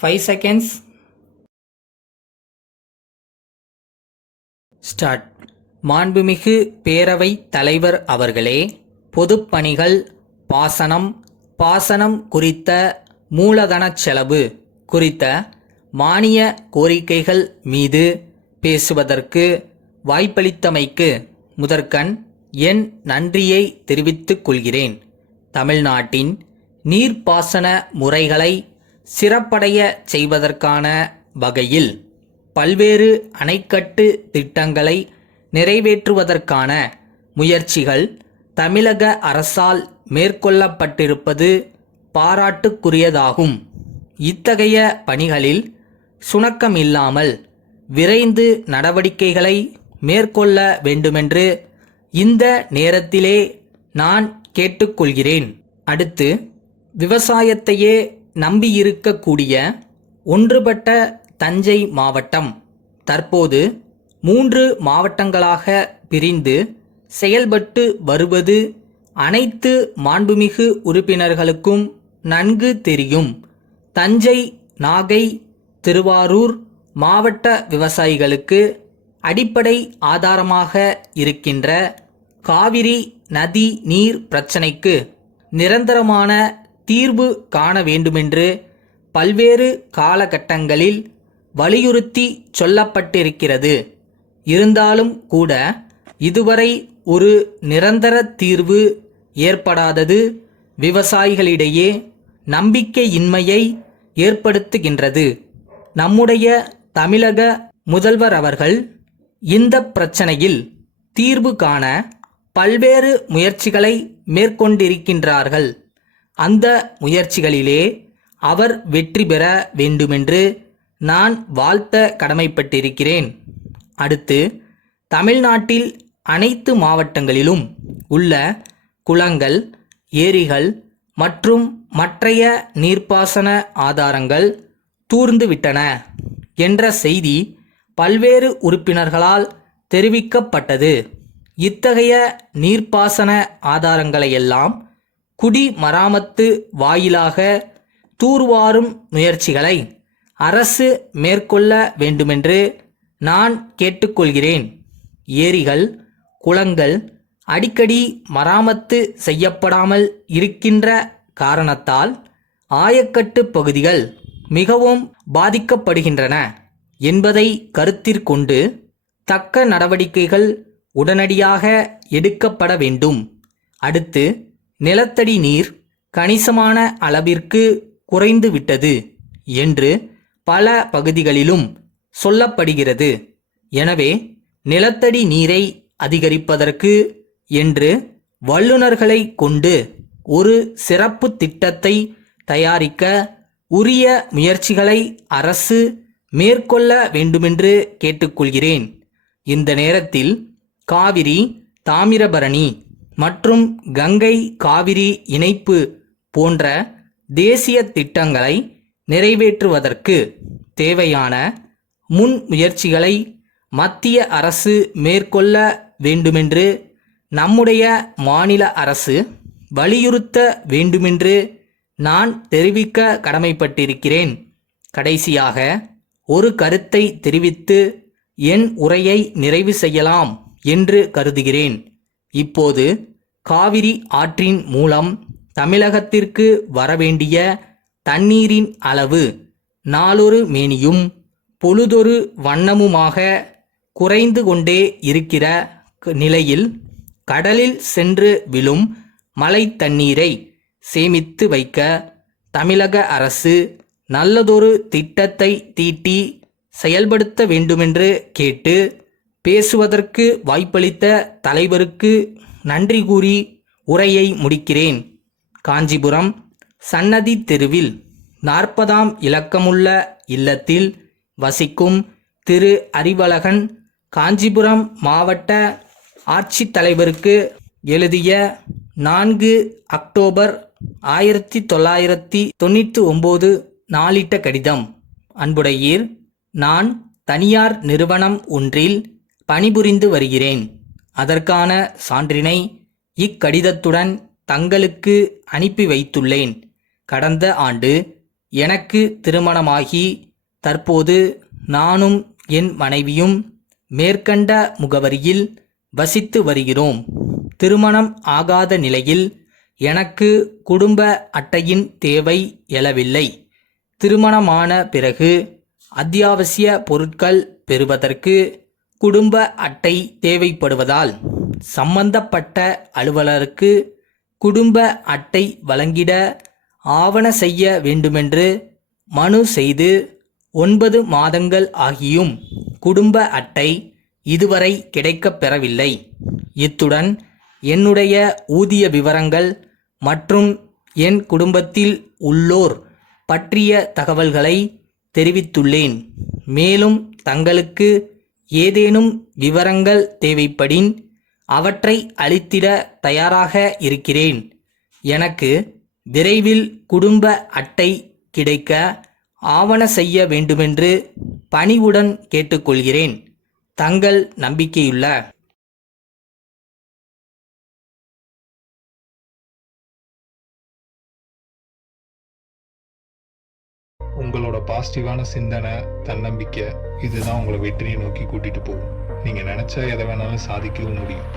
5 seconds. Start. மாண்புமிகு பேரவை தலைவர் அவர்களே, பொதுப்பணிகள், பாசனம் குறித்த மூலதனச் செலவு குறித்த மானிய கோரிக்கைகள் மீது பேசுவதற்கு வாய்ப்பளித்தமைக்கு முதற்கண் என் நன்றியை தெரிவித்துக் கொள்கிறேன். தமிழ்நாட்டின் நீர்ப்பாசன முறைகளை சிறப்படைய செய்வதற்கான வகையில் பல்வேறு அணைக்கட்டு திட்டங்களை நிறைவேற்றுவதற்கான முயற்சிகள் தமிழக அரசால் மேற்கொள்ளப்பட்டிருப்பது பாராட்டுக்குரியதாகும். இத்தகைய பணிகளில் சுணக்கமில்லாமல் விரைந்து நடவடிக்கைகளை மேற்கொள்ள வேண்டுமென்று இந்த நேரத்திலே நான் கேட்டுக்கொள்கிறேன். அடுத்து, விவசாயத்தையே நம்பியிருக்கக்கூடிய ஒன்றுபட்ட தஞ்சை மாவட்டம் தற்போது 3 மாவட்டங்களாக பிரிந்து செயல்பட்டு வருவது அனைத்து மாண்புமிகு உறுப்பினர்களுக்கும் நன்கு தெரியும். தஞ்சை, நாகை, திருவாரூர் மாவட்ட விவசாயிகளுக்கு அடிப்படை ஆதாரமாக இருக்கின்ற காவிரி நதி நீர் பிரச்சினைக்கு நிரந்தரமான தீர்வு காண வேண்டுமென்று பல்வேறு காலகட்டங்களில் வலியுறுத்தி சொல்லப்பட்டிருக்கிறது. இருந்தாலும் கூட இதுவரை ஒரு நிரந்தர தீர்வு ஏற்படாதது விவசாயிகளிடையே நம்பிக்கையின்மையை ஏற்படுத்துகின்றது. நம்முடைய தமிழக முதல்வர் அவர்கள் இந்த பிரச்சனையில் தீர்வு காண பல்வேறு முயற்சிகளை மேற்கொண்டிருக்கின்றார்கள். அந்த முயற்சிகளிலே அவர் வெற்றி பெற வேண்டுமென்று நான் வாழ்த்த கடமைப்பட்டிருக்கிறேன். அடுத்து, தமிழ்நாட்டில் அனைத்து மாவட்டங்களிலும் உள்ள குளங்கள், ஏரிகள் மற்றும் மற்றைய நீர்ப்பாசன ஆதாரங்கள் தூர்ந்துவிட்டன என்ற செய்தி பல்வேறு உறுப்பினர்களால் தெரிவிக்கப்பட்டது. இத்தகைய நீர்ப்பாசன ஆதாரங்களையெல்லாம் குடிமராமத்து வாயிலாக தூர்வாரும் முயற்சிகளை அரசு மேற்கொள்ள வேண்டுமென்று நான் கேட்டுக்கொள்கிறேன். ஏரிகள், குளங்கள் அடிக்கடி மராமத்து செய்யப்படாமல் இருக்கின்ற காரணத்தால் ஆயக்கட்டு பகுதிகள் மிகவும் பாதிக்கப்படுகின்றன என்பதை கருத்திற்கொண்டு தக்க நடவடிக்கைகள் உடனடியாக எடுக்கப்பட வேண்டும். அடுத்து, நிலத்தடி நீர் கணிசமான அளவிற்கு குறைந்துவிட்டது என்று பல பகுதிகளிலும் சொல்லப்படுகிறது. எனவே நிலத்தடி நீரை அதிகரிப்பதற்கு என்று வல்லுநர்களை கொண்டு ஒரு சிறப்பு திட்டத்தை தயாரிக்க உரிய முயற்சிகளை அரசு மேற்கொள்ள வேண்டுமென்று கேட்டுக்கொள்கிறேன். இந்த நேரத்தில் காவிரி, தாமிரபரணி மற்றும் கங்கை காவிரி இணைப்பு போன்ற தேசிய திட்டங்களை நிறைவேற்றுவதற்கு தேவையான முன் முயற்சிகளை மத்திய அரசு மேற்கொள்ள வேண்டுமென்று நம்முடைய மாநில அரசு வலியுறுத்த வேண்டுமென்று நான் தெரிவிக்க கடமைப்பட்டிருக்கிறேன். கடைசியாக ஒரு கருத்தை தெரிவித்து என் உரையை நிறைவு செய்யலாம் என்று கருதுகிறேன். இப்போது காவிரி ஆற்றின் மூலம் தமிழகத்திற்கு வரவேண்டிய தண்ணீரின் அளவு நாளொரு மேனியும் பொழுதொரு வண்ணமுமாக குறைந்து கொண்டே இருக்கிற நிலையில் கடலில் சென்று விழும் மழை தண்ணீரை சேமித்து வைக்க தமிழக அரசு நல்லதொரு திட்டத்தை தீட்டி செயல்படுத்த வேண்டுமென்று கேட்டு பேசுவதற்கு வாய்ப்பளித்த தலைவருக்கு நன்றி கூறி உரையை முடிக்கிறேன். காஞ்சிபுரம் சன்னதி தெருவில் 40ஆம் இலக்கமுள்ள இல்லத்தில் வசிக்கும் திரு அறிவழகன் காஞ்சிபுரம் மாவட்ட ஆட்சித்தலைவருக்கு எழுதிய 4 அக்டோபர் 1999 நாளிட்ட கடிதம். அன்புடையீர், நான் தனியார் நிறுவனம் ஒன்றில் பணிபுரிந்து வருகிறேன். அதற்கான சான்றினை இக்கடிதத்துடன் தங்களுக்கு அனுப்பி வைத்துள்ளேன். கடந்த ஆண்டு எனக்கு திருமணமாகி தற்போது நானும் என் மனைவியும் மேற்கண்ட முகவரியில் வசித்து வருகிறோம். திருமணம் ஆகாத நிலையில் எனக்கு குடும்ப அட்டையின் தேவை எழவில்லை. திருமணமான பிறகு அத்தியாவசிய பொருட்கள் பெறுவதற்கு குடும்ப அட்டை தேவைப்படுவதால் சம்பந்தப்பட்ட அலுவலருக்கு குடும்ப அட்டை வழங்கிட ஆவண செய்ய வேண்டுமென்று மனு செய்து 9 மாதங்கள் ஆகியும் குடும்ப அட்டை இதுவரை கிடைக்கப் பெறவில்லை. இத்துடன் என்னுடைய ஊதிய விவரங்கள் மற்றும் என் குடும்பத்தில் உள்ளோர் பற்றிய தகவல்களை தெரிவித்துள்ளேன். மேலும் தங்களுக்கு ஏதேனும் விவரங்கள் தேவைப்படின் அவற்றை அளித்திட தயாராக இருக்கிறேன். எனக்கு விரைவில் குடும்ப அட்டை கிடைக்க ஆவண செய்ய வேண்டுமென்று பணிவுடன் கேட்டுக்கொள்கிறேன். தங்கள் நம்பிக்கையுள்ள உங்களோட பாசிட்டிவான சிந்தனை, தன்னம்பிக்கை இதுதான் உங்களை வெற்றியை நோக்கி கூட்டிட்டு போகும். நீங்க நினைச்சா எதை வேணாலும் சாதிக்கவும் முடியும்.